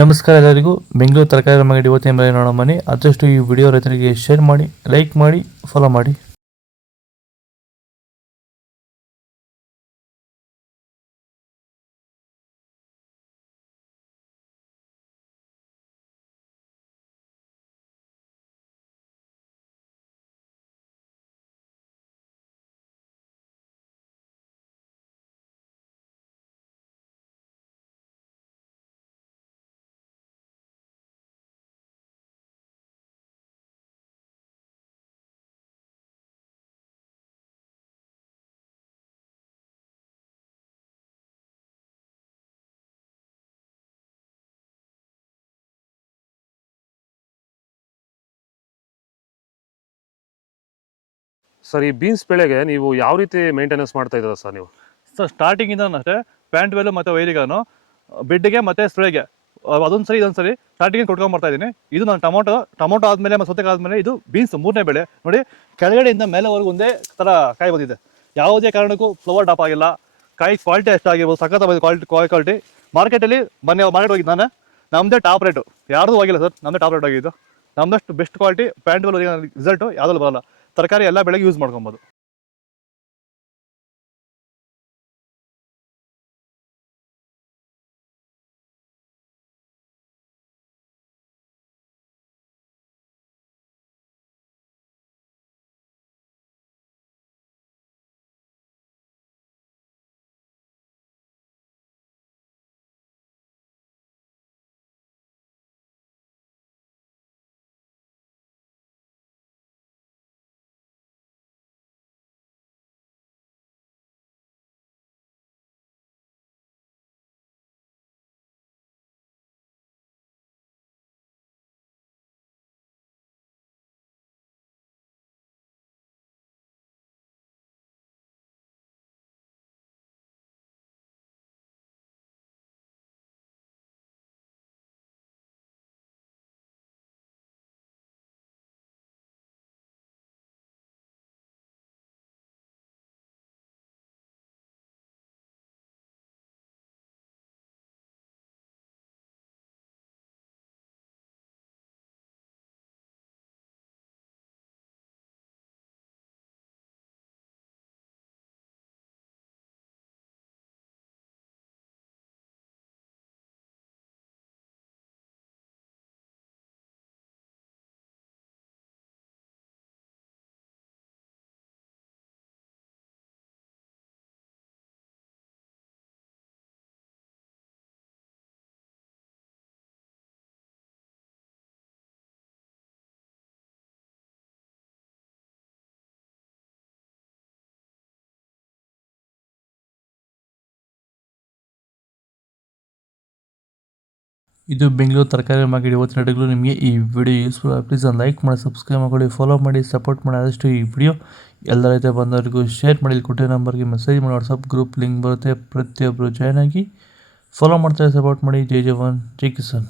ನಮಸ್ಕಾರ ಎಲ್ಲರಿಗೂ. ಬೆಂಗಳೂರು ತರಕಾರಿ ಮಾರ್ಕೆಟ್ ಇವತ್ತಿನ ಬೆಲೆ ನೋಡೋ ಬನ್ನಿ. ಆದಷ್ಟು ಈ ವಿಡಿಯೋ ರೈತರಿಗೆ ಶೇರ್ ಮಾಡಿ, ಲೈಕ್ ಮಾಡಿ, ಫಾಲೋ ಮಾಡಿ. ಸರ್, ಈ ಬೀನ್ಸ್ ಬೆಳೆಗೆ ನೀವು ಯಾವ ರೀತಿ ಮೇಂಟೆನೆನ್ಸ್ ಮಾಡ್ತಾ ಇದ್ದೀರಾ ಸರ್ ನೀವು? ಸರ್ ಸ್ಟಾರ್ಟಿಂಗಿಂದ ಅಷ್ಟೇ ಪ್ಯಾಂಟ್ ವೆಲ್ಲು ಮತ್ತು ವೈರಿಗಾನು ಬೆಡ್ಗೆ ಮತ್ತು ಸ್ಪ್ರೇಗೆ ಅದೊಂದು ಸರಿ ಇದೊಂದು ಸರಿ ಸ್ಟಾರ್ಟಿಂಗ್ ಕೊಟ್ಕೊಂಡ್ಬರ್ತಾ ಇದ್ದೀನಿ. ಇದು ನಾನು ಟೊಮೊಟೊ ಆದಮೇಲೆ ಮತ್ತು ಸೌತೆಕಾಯಿ ಆದಮೇಲೆ ಇದು ಬೀನ್ಸ್ ಮೂರನೇ ಬೆಳೆ. ನೋಡಿ, ಕೆಳಗಡೆಯಿಂದ ಮೇಲೆವರೆಗೂ ಒಂದೇ ಥರ ಕಾಯಿ ಬಂದಿದೆ. ಯಾವುದೇ ಕಾರಣಕ್ಕೂ ಫ್ಲವರ್ ಟಾಪ್ ಆಗಿಲ್ಲ. ಕಾಯಿ ಕ್ವಾಲಿಟಿ ಎಷ್ಟಾಗಿರ್ಬೋದು, ಸಖತ್ ಕ್ವಾಲಿಟಿ. ಮಾರ್ಕೆಟಲ್ಲಿ ಮಾರ್ಕೆಟ್ ಹೋಗಿದ್ದು ನಾನು, ನಮ್ಮದೇ ಟಾಪ್ ರೇಟು, ಯಾರ್ದು ಹೋಗಿಲ್ಲ ಸರ್, ನಮ್ಮದೇ ಟಾಪ್ ರೇಟ್ ಆಗಿದ್ದು. ನಮ್ಮದಷ್ಟು best quality plant well result ಯಾವುದಲ್ಲೂ ಬರೋಲ್ಲ. ತರಕಾರಿ ಎಲ್ಲ ಬೆಳೆಗೆ ಯೂಸ್ ಮಾಡ್ಕೊಬೋದು. ಇದು ಬೆಂಗಳೂರು ತರಕಾರಿ ಮಾರ್ಕೆಟ್ ಇವತ್ತಿನ ರೇಟ್ಗಳು. ನಿಮಗೆ ಈ ವಿಡಿಯೋ ಯೂಸ್ಫುಲ್ ಪ್ಲೀಸ್ ಒಂದು ಲೈಕ್ ಮಾಡಿ, ಸಬ್ಸ್ಕ್ರೈಬ್ ಮಾಡಿ, ಫಾಲೋ ಮಾಡಿ, ಸಪೋರ್ಟ್ ಮಾಡಿ. ಆದಷ್ಟು ಈ ವಿಡಿಯೋ ಎಲ್ಲ ರೈತ ಬಂದವರಿಗೂ ಶೇರ್ ಮಾಡಿ. ಕೊಟ್ಟಿರೋ ನಂಬರ್ಗೆ ಮೆಸೇಜ್ ಮಾಡಿ, ವಾಟ್ಸಪ್ ಗ್ರೂಪ್ ಲಿಂಕ್ ಬರುತ್ತೆ, ಪ್ರತಿಯೊಬ್ಬರು ಜಾಯ್ನ್ ಆಗಿ ಫಾಲೋ ಮಾಡ್ತಾರೆ, ಸಪೋರ್ಟ್ ಮಾಡಿ. ಜೈ ಜವಾನ್, ಜೈ ಕಿಸಾನ್.